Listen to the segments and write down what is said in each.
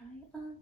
try again.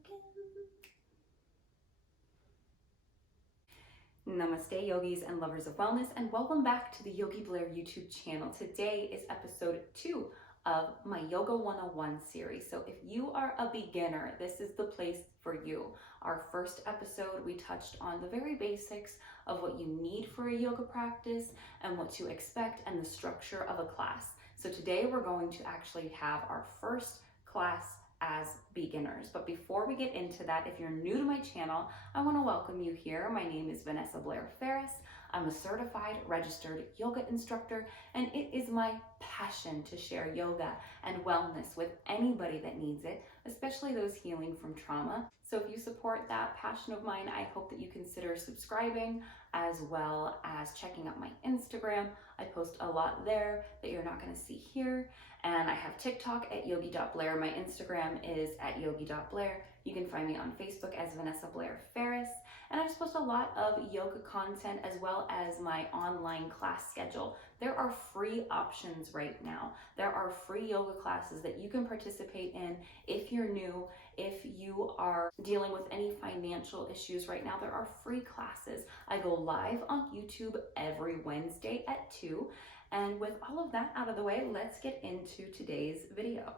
Namaste yogis and lovers of wellness, and welcome back to the Yogi Blair YouTube channel. Today is episode 2 of my Yoga 101 series. So if you are a beginner, this is the place for you. Our first episode, we touched on the very basics of what you need for a yoga practice and what to expect and the structure of a class. So today we're going to actually have our first class as beginners. But before we get into that, if you're new to my channel, I want to welcome you here. My name is Vanessa Blair Ferris. I'm a certified registered yoga instructor, and it is my passion to share yoga and wellness with anybody that needs it, especially those healing from trauma. So if you support that passion of mine, I hope that you consider subscribing as well as checking out my Instagram. I post a lot there that you're not going to see here. And I have TikTok at yogi.blair. My Instagram is at yogi.blair. You can find me on Facebook as Vanessa Blair Ferris. And I just post a lot of yoga content as well as my online class schedule. There are free options right now. There are free yoga classes that you can participate in if you're new, if you are dealing with any financial issues right now. There are free classes. I go live on YouTube every Wednesday at 2. And with all of that out of the way, let's get into today's video.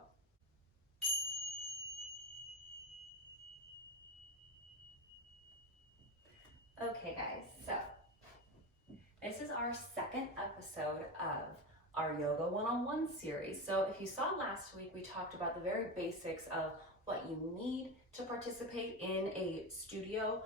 Okay guys, so this is our second episode of our Yoga 101 series. So if you saw last week, we talked about the very basics of what you need to participate in a studio,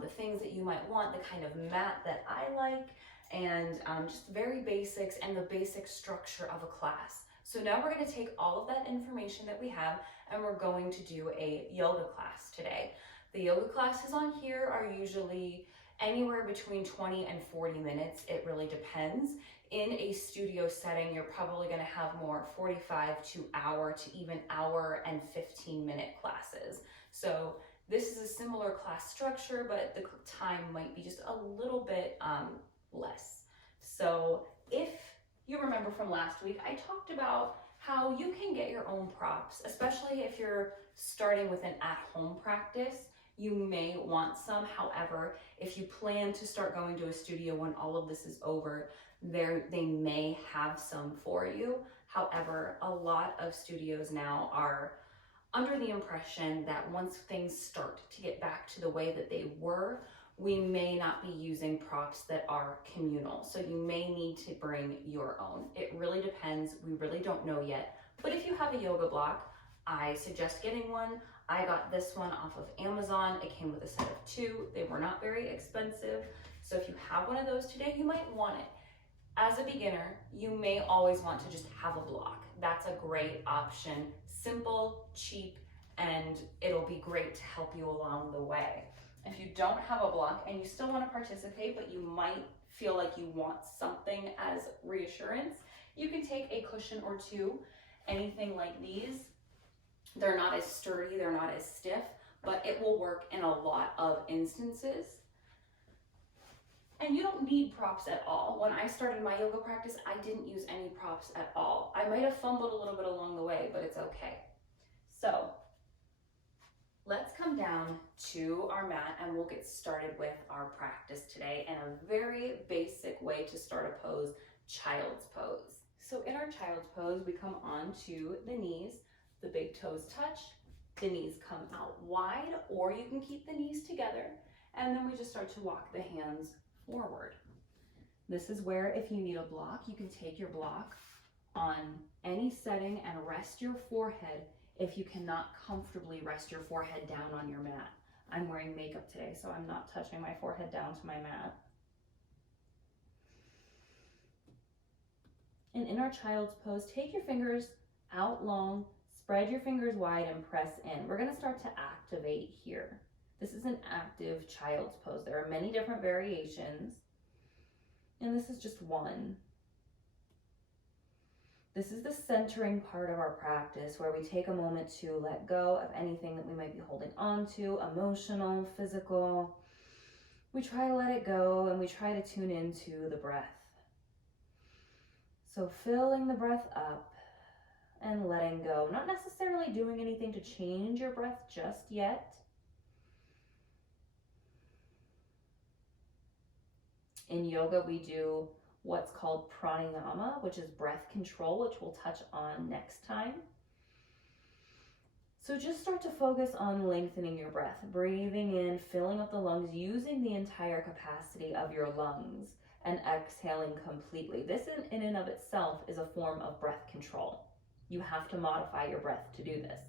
the things that you might want, the kind of mat that I like, and just very basics and the basic structure of a class. So now we're going to take all of that information that we have and we're going to do a yoga class today. The yoga classes on here are usually anywhere between 20 and 40 minutes. It really depends. In a studio setting, you're probably going to have more 45 to hour to even hour and 15-minute classes. So this is a similar class structure, but the time might be just a little bit less. So if you remember from last week, I talked about how you can get your own props, especially if you're starting with an at-home practice. You may want some. However, if you plan to start going to a studio when all of this is over, they may have some for you. However, a lot of studios now are under the impression that once things start to get back to the way that they were, we may not be using props that are communal. So you may need to bring your own. It really depends. We really don't know yet. But if you have a yoga block, I suggest getting one. I got this one off of Amazon. It came with a set of 2. They were not very expensive. So if you have one of those today, you might want it. As a beginner, you may always want to just have a block. That's a great option. Simple, cheap, and it'll be great to help you along the way. If you don't have a block and you still want to participate, but you might feel like you want something as reassurance, you can take a cushion or 2, anything like these. They're not as sturdy, they're not as stiff, but it will work in a lot of instances. And you don't need props at all. When I started my yoga practice, I didn't use any props at all. I might have fumbled a little bit along the way, but it's okay. So let's come down to our mat and we'll get started with our practice today in a very basic way to start a pose, child's pose. So in our child's pose, we come onto the knees, the big toes touch, the knees come out wide, or you can keep the knees together, and then we just start to walk the hands forward. This is where if you need a block, you can take your block on any setting and rest your forehead if you cannot comfortably rest your forehead down on your mat. I'm wearing makeup today, so I'm not touching my forehead down to my mat. And in our child's pose, take your fingers out long, spread your fingers wide and press in. We're going to start to activate here. This is an active child's pose. There are many different variations, and this is just one. This is the centering part of our practice where we take a moment to let go of anything that we might be holding on to, emotional, physical. We try to let it go and we try to tune into the breath. So filling the breath up and letting go. Not necessarily doing anything to change your breath just yet. In yoga, we do what's called pranayama, which is breath control, which we'll touch on next time. So just start to focus on lengthening your breath, breathing in, filling up the lungs, using the entire capacity of your lungs, and exhaling completely. This in and of itself is a form of breath control. You have to modify your breath to do this.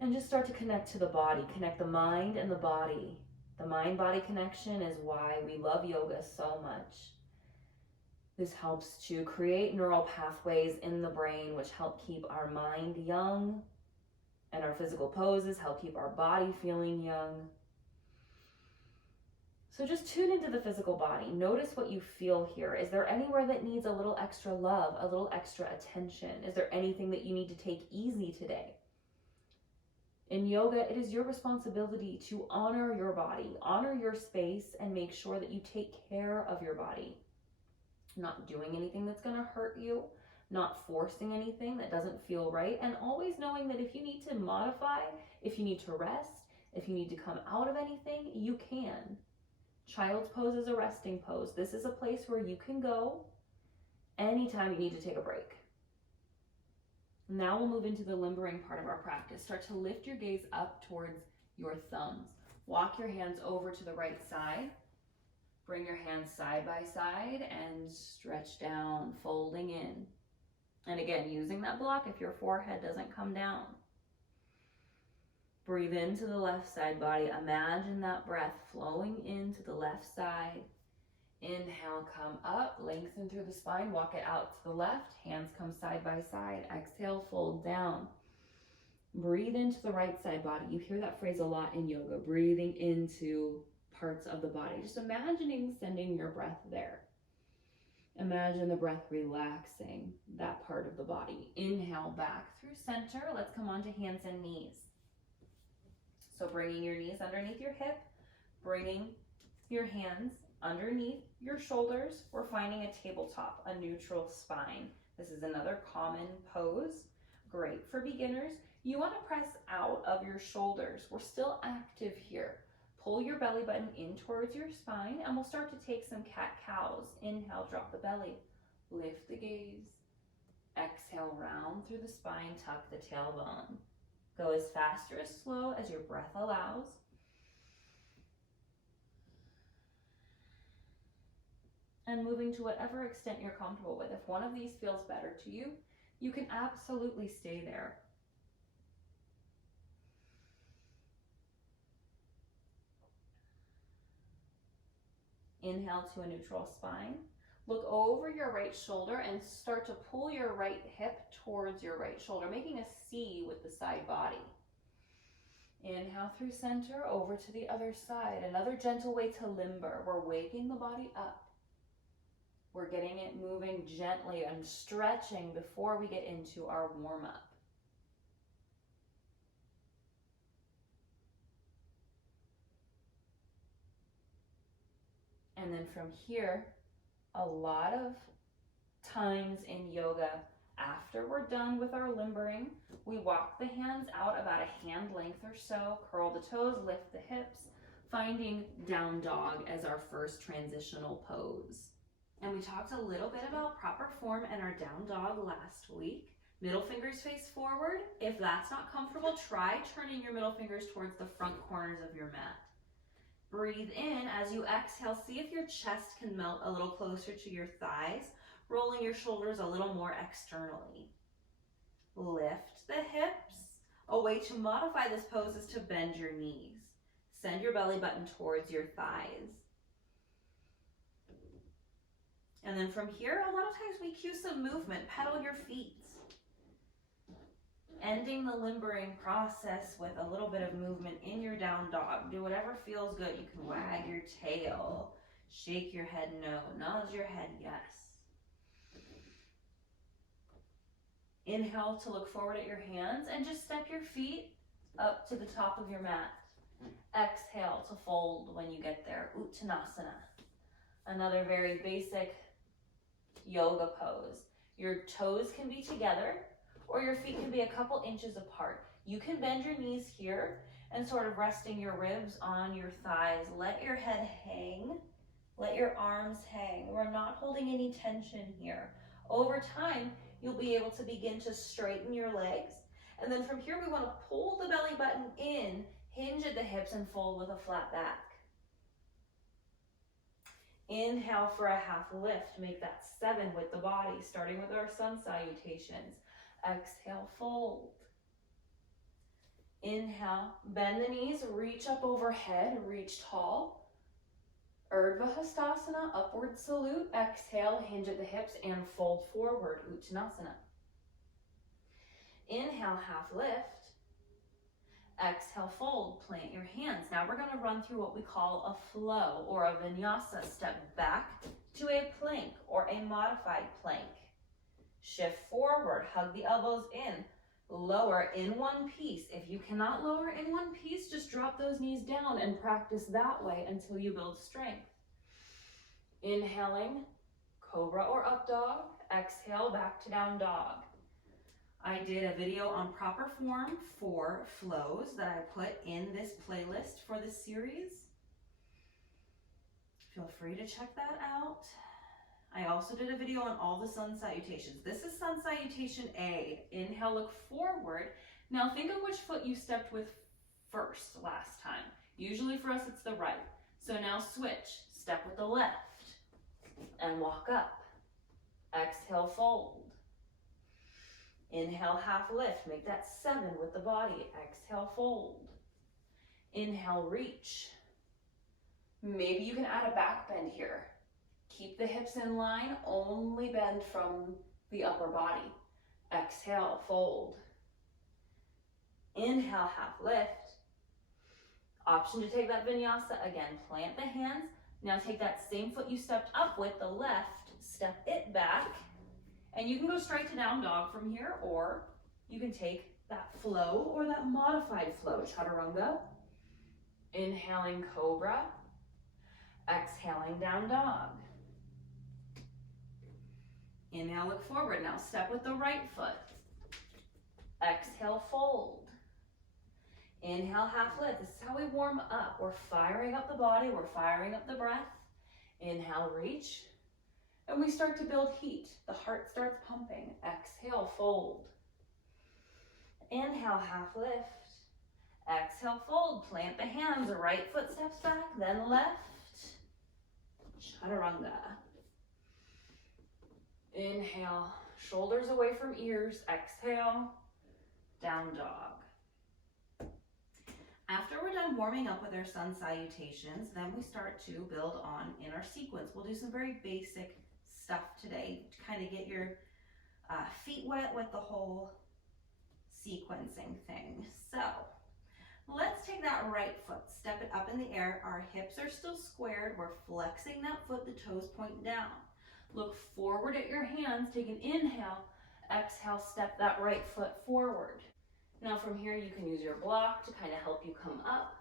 And just start to connect to the body, connect the mind and the body. The mind-body connection is why we love yoga so much. This helps to create neural pathways in the brain, which help keep our mind young, and our physical poses help keep our body feeling young. So just tune into the physical body. Notice what you feel here. Is there anywhere that needs a little extra love, a little extra attention? Is there anything that you need to take easy today? In yoga, it is your responsibility to honor your body, honor your space, and make sure that you take care of your body. Not doing anything that's going to hurt you, not forcing anything that doesn't feel right, and always knowing that if you need to modify, if you need to rest, if you need to come out of anything, you can. Child's pose is a resting pose. This is a place where you can go anytime you need to take a break. Now we'll move into the limbering part of our practice. Start to lift your gaze up towards your thumbs. Walk your hands over to the right side. Bring your hands side by side and stretch down, folding in. And again, using that block if your forehead doesn't come down. Breathe into the left side body. Imagine that breath flowing into the left side. Inhale, come up, lengthen through the spine, walk it out to the left, hands come side by side. Exhale, fold down. Breathe into the right side body. You hear that phrase a lot in yoga, breathing into parts of the body. Just imagining sending your breath there. Imagine the breath relaxing that part of the body. Inhale, back through center. Let's come on to hands and knees. So bringing your knees underneath your hip, bringing your hands underneath your shoulders. We're finding a tabletop, a neutral spine. This is another common pose, great for beginners. You want to press out of your shoulders. We're still active here. Pull your belly button in towards your spine, and we'll start to take some cat-cows. Inhale, drop the belly, lift the gaze. Exhale, round through the spine, tuck the tailbone. Go as fast or as slow as your breath allows. And moving to whatever extent you're comfortable with. If one of these feels better to you, you can absolutely stay there. Inhale to a neutral spine. Look over your right shoulder and start to pull your right hip towards your right shoulder, making a C with the side body. Inhale through center, over to the other side. Another gentle way to limber. We're waking the body up. We're getting it moving gently and stretching before we get into our warm-up. And then from here, a lot of times in yoga, after we're done with our limbering, we walk the hands out about a hand length or so, curl the toes, lift the hips, finding down dog as our first transitional pose. And we talked a little bit about proper form and our down dog last week. Middle fingers face forward. If that's not comfortable, try turning your middle fingers towards the front corners of your mat. Breathe in. As you exhale, see if your chest can melt a little closer to your thighs, rolling your shoulders a little more externally. Lift the hips. A way to modify this pose is to bend your knees. Send your belly button towards your thighs. And then from here, a lot of times we cue some movement. Pedal your feet. Ending the limbering process with a little bit of movement in your down dog. Do whatever feels good. You can wag your tail, shake your head no, nod your head yes. Inhale to look forward at your hands and just step your feet up to the top of your mat. Exhale to fold when you get there, Uttanasana. Another very basic yoga pose. Your toes can be together or your feet can be a couple inches apart. You can bend your knees here and sort of resting your ribs on your thighs. Let your head hang. Let your arms hang. We're not holding any tension here. Over time, you'll be able to begin to straighten your legs. And then from here, we want to pull the belly button in, hinge at the hips, and fold with a flat back. Inhale for a half lift. Make that 7 with the body, starting with our sun salutations. Exhale, fold. Inhale, bend the knees, reach up overhead, reach tall. Urdhva Hastasana, upward salute. Exhale, hinge at the hips and fold forward, Uttanasana. Inhale, half lift. Exhale, fold, plant your hands. Now we're going to run through what we call a flow or a vinyasa. Step back to a plank or a modified plank. Shift forward, hug the elbows in. Lower in one piece. If you cannot lower in one piece, just drop those knees down and practice that way until you build strength. Inhaling, cobra or up dog. Exhale, back to down dog. I did a video on proper form for flows that I put in this playlist for this series. Feel free to check that out. I also did a video on all the sun salutations. This is sun salutation A. Inhale, look forward. Now think of which foot you stepped with first last time. Usually for us it's the right. So now switch. Step with the left and walk up. Exhale, fold. Inhale, half lift. Make that 7 with the body. Exhale, fold. Inhale, reach. Maybe you can add a back bend here. Keep the hips in line, only bend from the upper body. Exhale, fold. Inhale, half lift. Option to take that vinyasa again. Plant the hands. Now take that same foot you stepped up with, the left, step it back. And you can go straight to down dog from here, or you can take that flow or that modified flow, chaturanga. Inhaling cobra. Exhaling down dog. Inhale, look forward. Now step with the right foot. Exhale, fold. Inhale, half lift. This is how we warm up. We're firing up the body. We're firing up the breath. Inhale, reach. And we start to build heat. The heart starts pumping. Exhale, fold. Inhale, half lift. Exhale, fold. Plant the hands. Right foot steps back, then left. Chaturanga. Inhale, shoulders away from ears. Exhale, down dog. After we're done warming up with our sun salutations, then we start to build on in our sequence. We'll do some very basic stuff today to kind of get your feet wet with the whole sequencing thing. So let's take that right foot, step it up in the air. Our hips are still squared. We're flexing that foot, the toes point down. Look forward at your hands, take an inhale, exhale, step that right foot forward. Now from here you can use your block to kind of help you come up.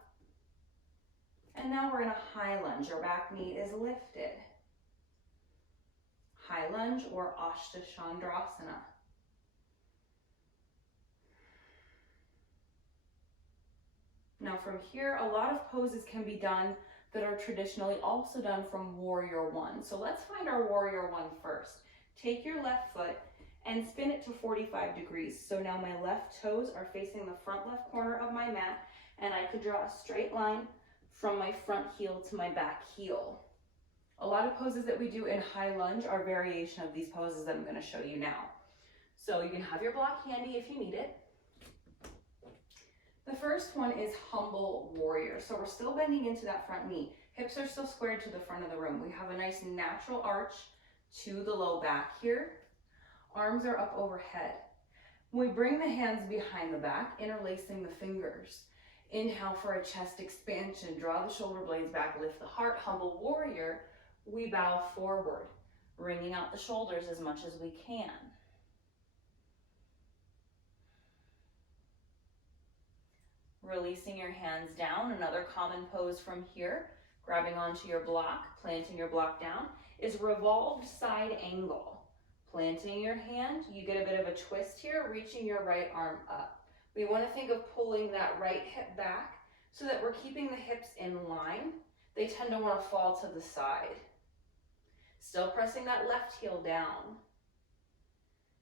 And now we're in a high lunge. Our back knee is lifted. High lunge or Ashtachandrasana. Now from here, a lot of poses can be done that are traditionally also done from Warrior One. So let's find our Warrior One first. Take your left foot and spin it to 45 degrees. So now my left toes are facing the front left corner of my mat, and I could draw a straight line from my front heel to my back heel. A lot of poses that we do in high lunge are variation of these poses that I'm going to show you now. So you can have your block handy if you need it. The first one is humble warrior. So we're still bending into that front knee. Hips are still squared to the front of the room. We have a nice natural arch to the low back here. Arms are up overhead. We bring the hands behind the back, interlacing the fingers. Inhale for a chest expansion. Draw the shoulder blades back, lift the heart. Humble warrior. We bow forward, wringing out the shoulders as much as we can. Releasing your hands down. Another common pose from here, grabbing onto your block, planting your block down, is revolved side angle. Planting your hand, you get a bit of a twist here, reaching your right arm up. We want to think of pulling that right hip back so that we're keeping the hips in line. They tend to want to fall to the side. Still pressing that left heel down.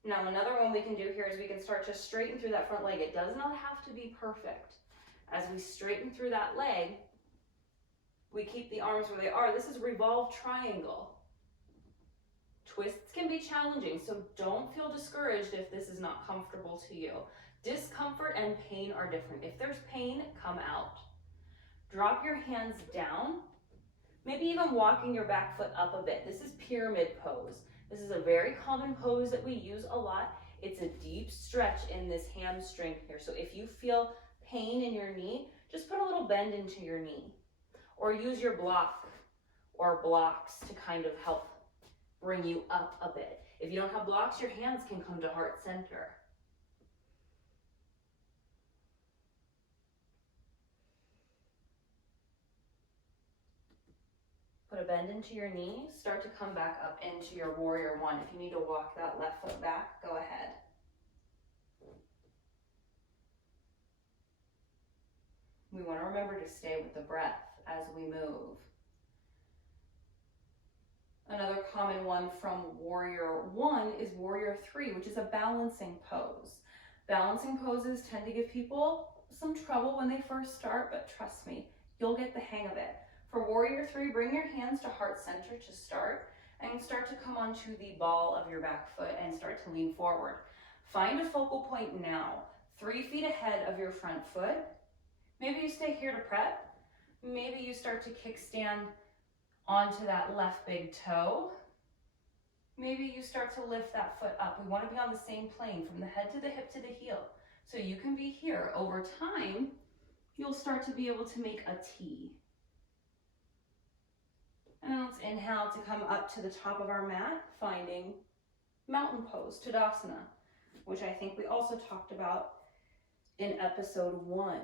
Now another one we can do here is we can start to straighten through that front leg. It does not have to be perfect. As we straighten through that leg, we keep the arms where they are. This is revolved triangle. Twists can be challenging, so don't feel discouraged if this is not comfortable to you. Discomfort and pain are different. If there's pain, come out. Drop your hands down, maybe even walking your back foot up a bit. This is pyramid pose. This is a very common pose that we use a lot. It's a deep stretch in this hamstring here. So if you feel pain in your knee, just put a little bend into your knee. Or use your block or blocks to kind of help bring you up a bit. If you don't have blocks, your hands can come to heart center. Put a bend into your knee, start to come back up into your warrior one. If you need to walk that left foot back, go ahead. We want to remember to stay with the breath as we move. Another common one from warrior one is warrior three, which is a balancing pose. Balancing poses tend to give people some trouble when they first start, but trust me, you'll get the hang of it. For warrior three, bring your hands to heart center to start and start to come onto the ball of your back foot and start to lean forward. Find a focal point now, 3 feet ahead of your front foot. Maybe you stay here to prep. Maybe you start to kickstand onto that left big toe. Maybe you start to lift that foot up. We want to be on the same plane from the head to the hip to the heel. So you can be here. Over time, you'll start to be able to make a T. And then let's inhale to come up to the top of our mat, finding mountain pose, Tadasana, which I think we also talked about in episode 1.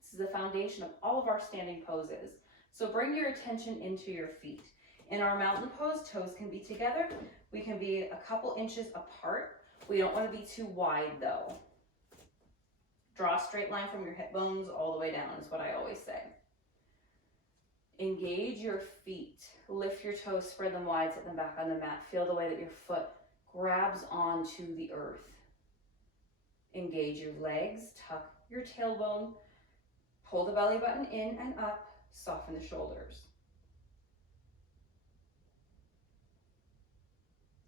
This is the foundation of all of our standing poses. So bring your attention into your feet. In our mountain pose, toes can be together. We can be a couple inches apart. We don't want to be too wide though. Draw a straight line from your hip bones all the way down is what I always say. Engage your feet. Lift your toes, spread them wide, set them back on the mat. Feel the way that your foot grabs onto the earth. Engage your legs, tuck your tailbone, pull the belly button in and up, soften the shoulders.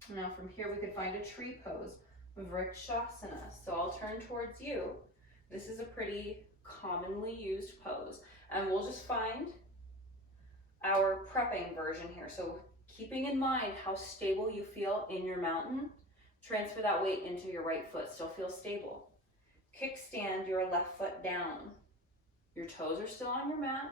Now from here we could find a tree pose, Vrikshasana. So I'll turn towards you. This is a pretty commonly used pose. And we'll just find our prepping version here. So keeping in mind how stable you feel in your mountain, transfer that weight into your right foot. Still feel stable. Kickstand your left foot down. Your toes are still on your mat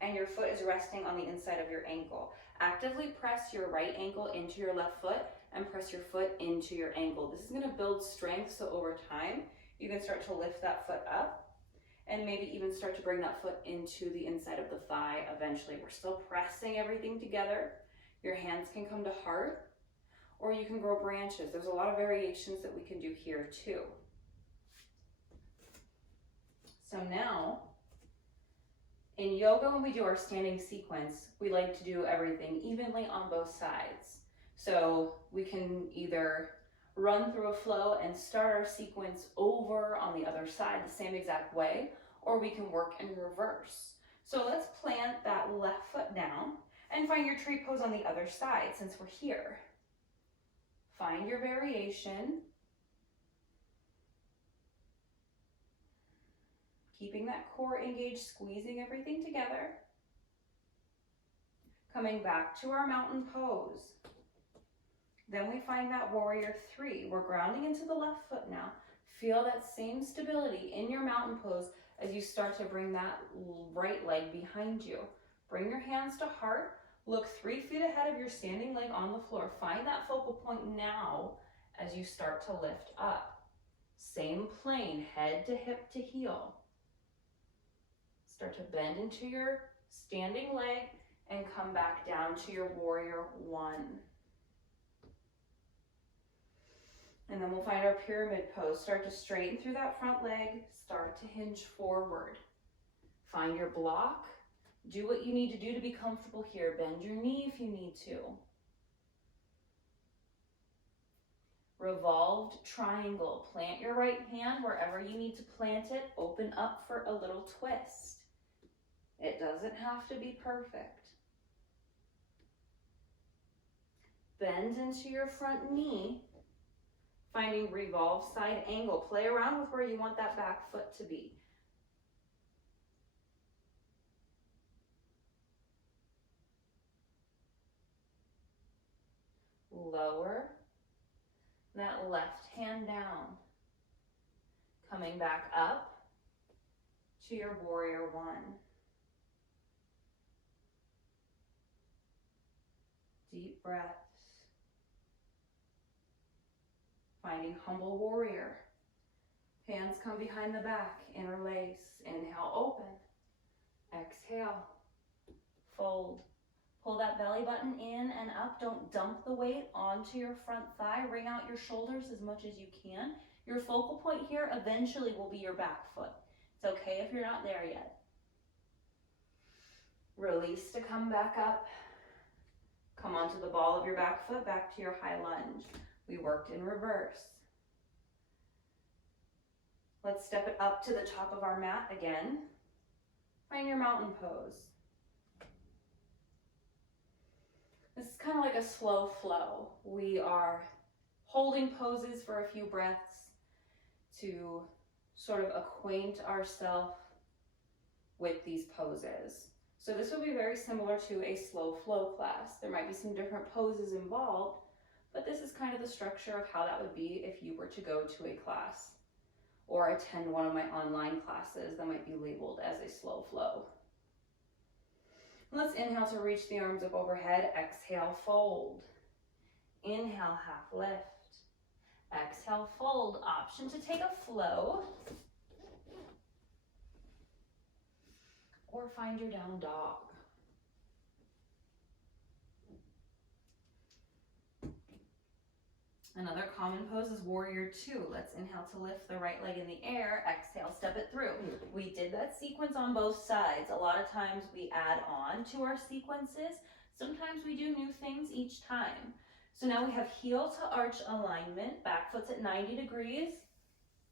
and your foot is resting on the inside of your ankle. Actively press your right ankle into your left foot and press your foot into your ankle. This is going to build strength, so over time you can start to lift that foot up and maybe even start to bring that foot into the inside of the thigh eventually. We're still pressing everything together. Your hands can come to heart, or you can grow branches. There's a lot of variations that we can do here too. So now, in yoga, when we do our standing sequence, we like to do everything evenly on both sides. So we can either run through a flow and start our sequence over on the other side the same exact way, or we can work in reverse. So let's plant that left foot down and find your tree pose on the other side since we're here. Find your variation. Keeping that core engaged, squeezing everything together. Coming back to our mountain pose. Then we find that warrior three. We're grounding into the left foot now. Feel that same stability in your mountain pose as you start to bring that right leg behind you. Bring your hands to heart. Look 3 feet ahead of your standing leg on the floor. Find that focal point now as you start to lift up. Same plane, head to hip to heel. Start to bend into your standing leg and come back down to your warrior one. And then we'll find our pyramid pose. Start to straighten through that front leg, start to hinge forward. Find your block. Do what you need to do to be comfortable here. Bend your knee if you need to. Revolved triangle. Plant your right hand wherever you need to plant it. Open up for a little twist. It doesn't have to be perfect. Bend into your front knee. Finding revolve side angle. Play around with where you want that back foot to be. Lower that left hand down. Coming back up to your warrior one. Deep breaths. Finding humble warrior. Hands come behind the back, interlace. Inhale, open. Exhale, fold. Pull that belly button in and up. Don't dump the weight onto your front thigh. Wring out your shoulders as much as you can. Your focal point here eventually will be your back foot. It's okay if you're not there yet. Release to come back up. Come onto the ball of your back foot, back to your high lunge. We worked in reverse. Let's step it up to the top of our mat again. Find your mountain pose. This is kind of like a slow flow. We are holding poses for a few breaths to sort of acquaint ourselves with these poses. So this would be very similar to a slow flow class. There might be some different poses involved, but this is kind of the structure of how that would be if you were to go to a class or attend one of my online classes that might be labeled as a slow flow. Let's inhale to reach the arms up overhead. Exhale, fold. Inhale, half lift. Exhale, fold. Option to take a flow. Or find your down dog. Another common pose is warrior two. Let's inhale to lift the right leg in the air. Exhale, step it through. We did that sequence on both sides. A lot of times we add on to our sequences. Sometimes we do new things each time. So now we have heel to arch alignment. Back foot's at 90 degrees.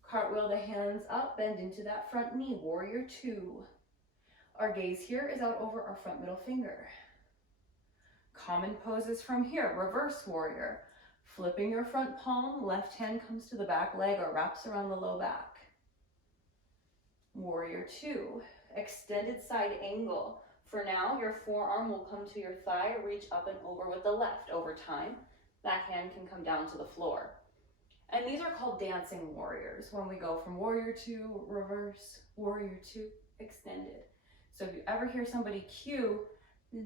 Cartwheel the hands up, bend into that front knee. Warrior two. Our gaze here is out over our front middle finger. Common poses from here. Reverse warrior. Flipping your front palm, left hand comes to the back leg or wraps around the low back. Warrior two, extended side angle. For now, your forearm will come to your thigh, reach up and over with the left. Over time, that hand can come down to the floor. And these are called dancing warriors when we go from warrior two, reverse, warrior two, extended. So if you ever hear somebody cue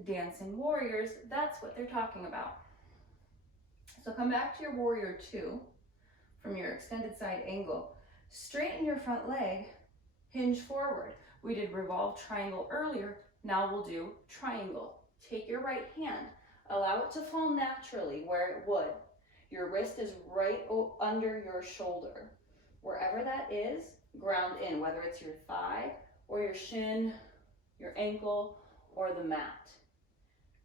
dancing warriors, that's what they're talking about. So come back to your warrior two from your extended side angle. Straighten your front leg, hinge forward. We did revolve triangle earlier. Now we'll do triangle. Take your right hand, allow it to fall naturally where it would. Your wrist is right under your shoulder. Wherever that is, ground in, whether it's your thigh or your shin, your ankle, or the mat.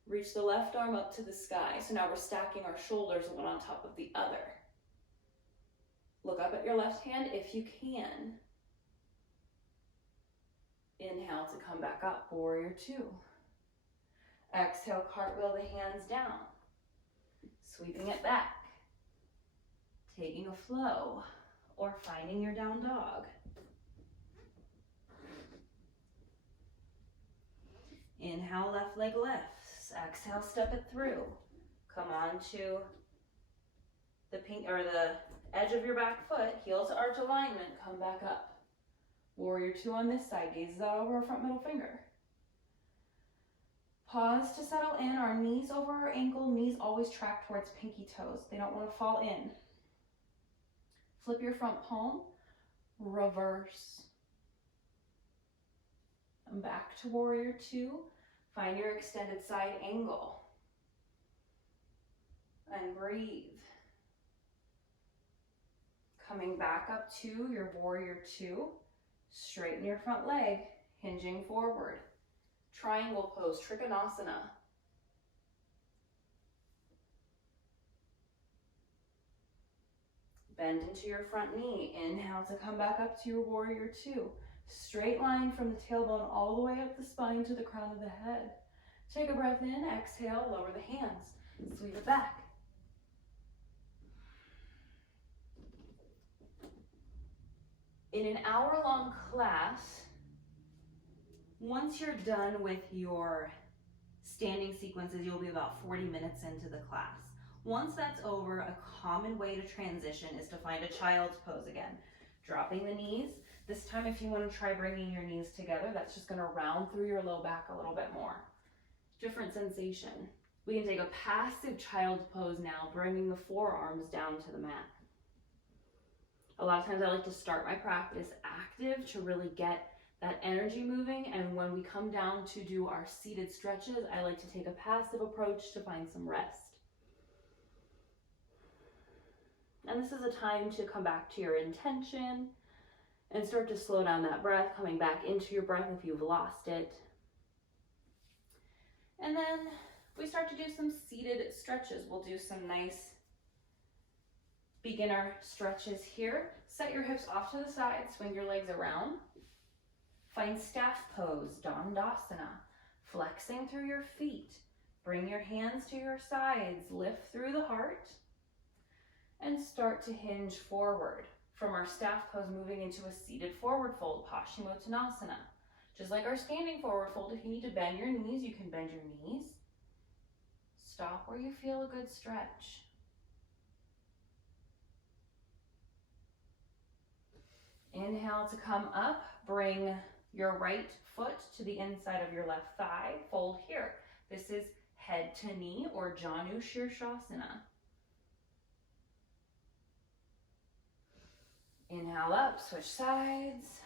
Reach the left arm up to the sky. So now we're stacking our shoulders one on top of the other. Look up at your left hand if you can. Inhale to come back up, warrior two. Exhale, cartwheel the hands down. Sweeping it back. Taking a flow or finding your down dog. Inhale, left leg lifts. Exhale, step it through. Come on to the edge of your back foot, heel to arch alignment, come back up. Warrior two on this side, gazes out over our front middle finger. Pause to settle in, our knees over our ankle, knees always track towards pinky toes. They don't want to fall in. Flip your front palm, reverse. And back to warrior two. Find your extended side angle. And breathe. Coming back up to your warrior two. Straighten your front leg, hinging forward. Triangle pose, Trikonasana. Bend into your front knee. Inhale to come back up to your warrior two. Straight line from the tailbone all the way up the spine to the crown of the head. Take a breath in, exhale, lower the hands. Sweep it back. In an hour-long class, once you're done with your standing sequences, you'll be about 40 minutes into the class. Once that's over, a common way to transition is to find a child's pose again. Dropping the knees. This time, if you want to try bringing your knees together, that's just going to round through your low back a little bit more. Different sensation. We can take a passive child's pose now, bringing the forearms down to the mat. A lot of times I like to start my practice active to really get that energy moving, and when we come down to do our seated stretches, I like to take a passive approach to find some rest. And this is a time to come back to your intention and start to slow down that breath, coming back into your breath if you've lost it. And then we start to do some seated stretches. We'll do some nice beginner stretches here. Set your hips off to the side, swing your legs around. Find staff pose, Dandasana, flexing through your feet. Bring your hands to your sides, lift through the heart, and start to hinge forward. From our staff pose, moving into a seated forward fold, Paschimottanasana. Just like our standing forward fold, if you need to bend your knees, you can bend your knees. Stop where you feel a good stretch. Inhale to come up, bring your right foot to the inside of your left thigh, fold here. This is head to knee or Janu Shirshasana. Inhale up, switch sides.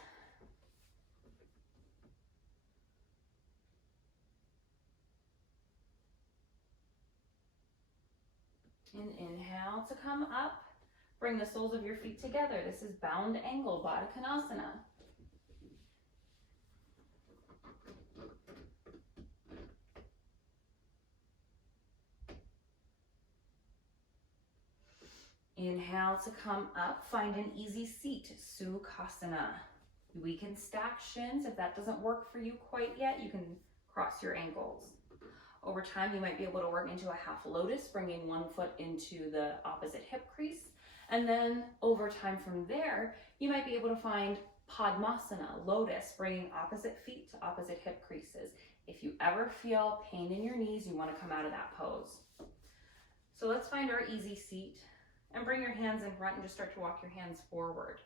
And inhale to come up. Bring the soles of your feet together. This is bound angle, Baddha Konasana. Inhale to come up, find an easy seat, Sukhasana. We can stack shins. If that doesn't work for you quite yet, you can cross your ankles. Over time, you might be able to work into a half lotus, bringing one foot into the opposite hip crease. And then over time from there, you might be able to find Padmasana, lotus, bringing opposite feet to opposite hip creases. If you ever feel pain in your knees, you want to come out of that pose. So let's find our easy seat. And bring your hands in front and just start to walk your hands forward.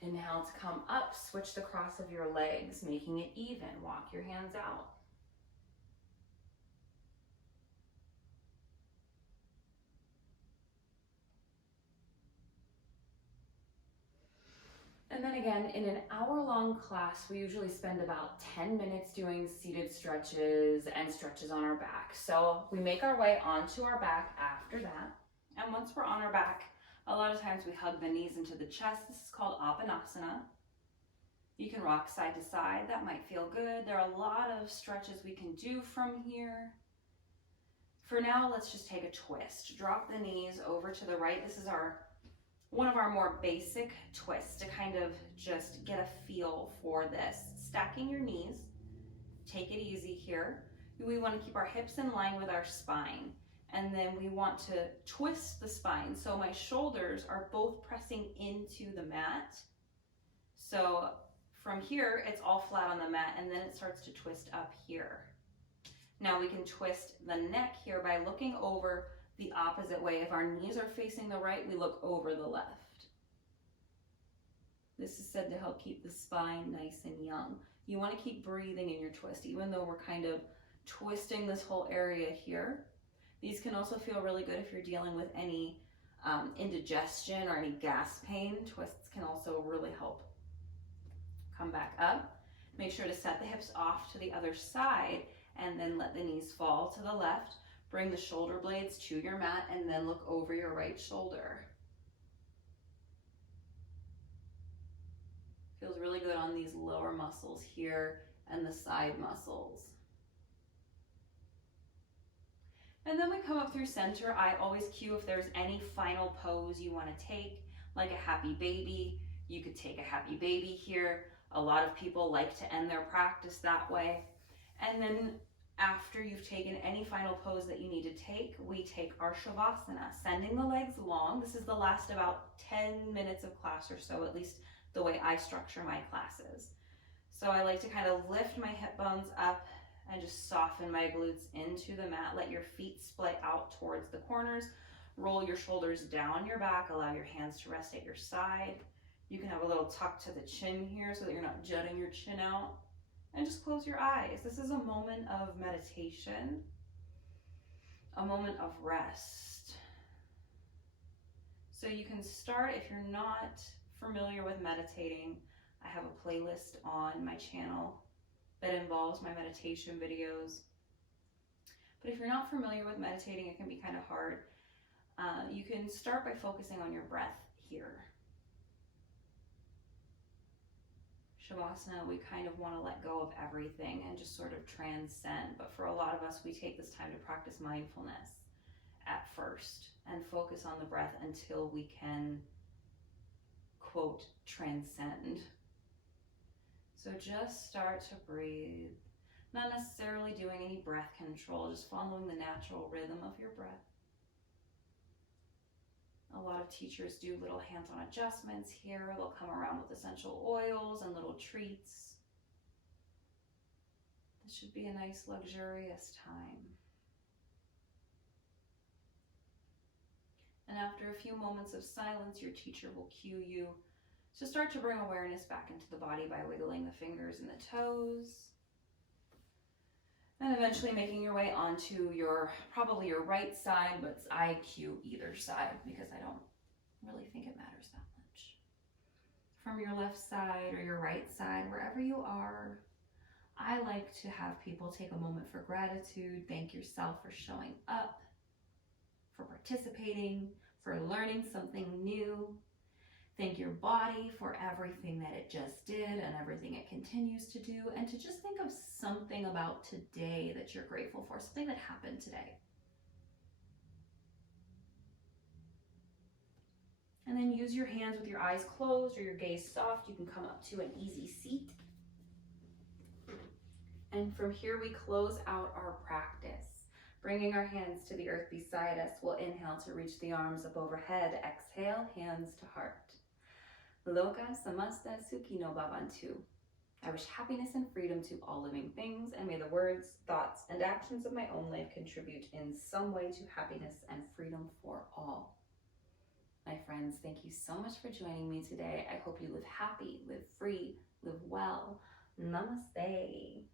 Inhale to come up, switch the cross of your legs, making it even. Walk your hands out. And then again, in an hour-long class, we usually spend about 10 minutes doing seated stretches and stretches on our back. So we make our way onto our back after that. And once we're on our back, a lot of times we hug the knees into the chest. This is called Apanasana. You can rock side to side. That might feel good. There are a lot of stretches we can do from here. For now, let's just take a twist. Drop the knees over to the right. This is one of our more basic twists to kind of just get a feel for this. Stacking your knees, take it easy here. We want to keep our hips in line with our spine, and then we want to twist the spine. So my shoulders are both pressing into the mat. So from here, it's all flat on the mat, and then it starts to twist up here. Now we can twist the neck here by looking over the opposite way. If our knees are facing the right, we look over the left. This is said to help keep the spine nice and young. You want to keep breathing in your twist, even though we're kind of twisting this whole area here. These can also feel really good if you're dealing with any indigestion or any gas pain. Twists can also really help. Come back up. Make sure to set the hips off to the other side and then let the knees fall to the left. Bring the shoulder blades to your mat and then look over your right shoulder. Feels really good on these lower muscles here and the side muscles. And then we come up through center. I always cue if there's any final pose you want to take, like a happy baby. You could take a happy baby here. A lot of people like to end their practice that way. And then after you've taken any final pose that you need to take, we take our Shavasana, sending the legs long. This is the last about 10 minutes of class or so, at least the way I structure my classes. So I like to kind of lift my hip bones up and just soften my glutes into the mat. Let your feet splay out towards the corners. Roll your shoulders down your back. Allow your hands to rest at your side. You can have a little tuck to the chin here so that you're not jutting your chin out. And just close your eyes. This is a moment of meditation, a moment of rest. So you can start, if you're not familiar with meditating, I have a playlist on my channel that involves my meditation videos. But if you're not familiar with meditating, it can be kind of hard. You can start by focusing on your breath here. Shavasana, we kind of want to let go of everything and just sort of transcend. But for a lot of us, we take this time to practice mindfulness at first and focus on the breath until we can, quote, transcend. So just start to breathe, not necessarily doing any breath control, just following the natural rhythm of your breath. A lot of teachers do little hands-on adjustments here. They'll come around with essential oils and little treats. This should be a nice, luxurious time. And after a few moments of silence, your teacher will cue you to start to bring awareness back into the body by wiggling the fingers and the toes. And eventually making your way onto probably your right side, but I cue either side because I don't really think it matters that much. From your left side or your right side, wherever you are, I like to have people take a moment for gratitude, thank yourself for showing up, for participating, for learning something new. Thank your body for everything that it just did and everything it continues to do, and to just think of something about today that you're grateful for, something that happened today. And then use your hands with your eyes closed or your gaze soft. You can come up to an easy seat. And from here we close out our practice. Bringing our hands to the earth beside us, we'll inhale to reach the arms up overhead. Exhale, hands to heart. Loka samasta sukhino bhavantu. I wish happiness and freedom to all living things, and may the words, thoughts, and actions of my own life contribute in some way to happiness and freedom for all. My friends, thank you so much for joining me today. I hope you live happy, live free, live well. Namaste.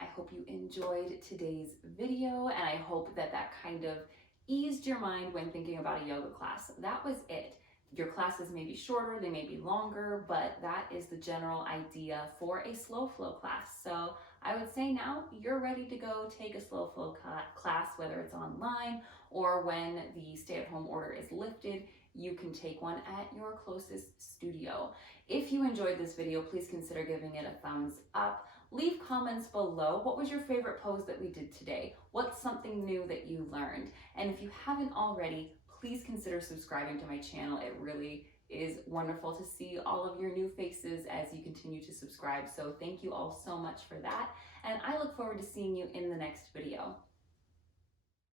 I hope you enjoyed today's video, and I hope that kind of eased your mind when thinking about a yoga class. That was it. Your classes may be shorter, they may be longer, but that is the general idea for a slow flow class. So I would say now you're ready to go take a slow flow class, whether it's online or when the stay-at-home order is lifted, you can take one at your closest studio. If you enjoyed this video, please consider giving it a thumbs up. Leave comments below. What was your favorite pose that we did today? What's something new that you learned? And if you haven't already, please consider subscribing to my channel. It really is wonderful to see all of your new faces as you continue to subscribe. So thank you all so much for that. And I look forward to seeing you in the next video.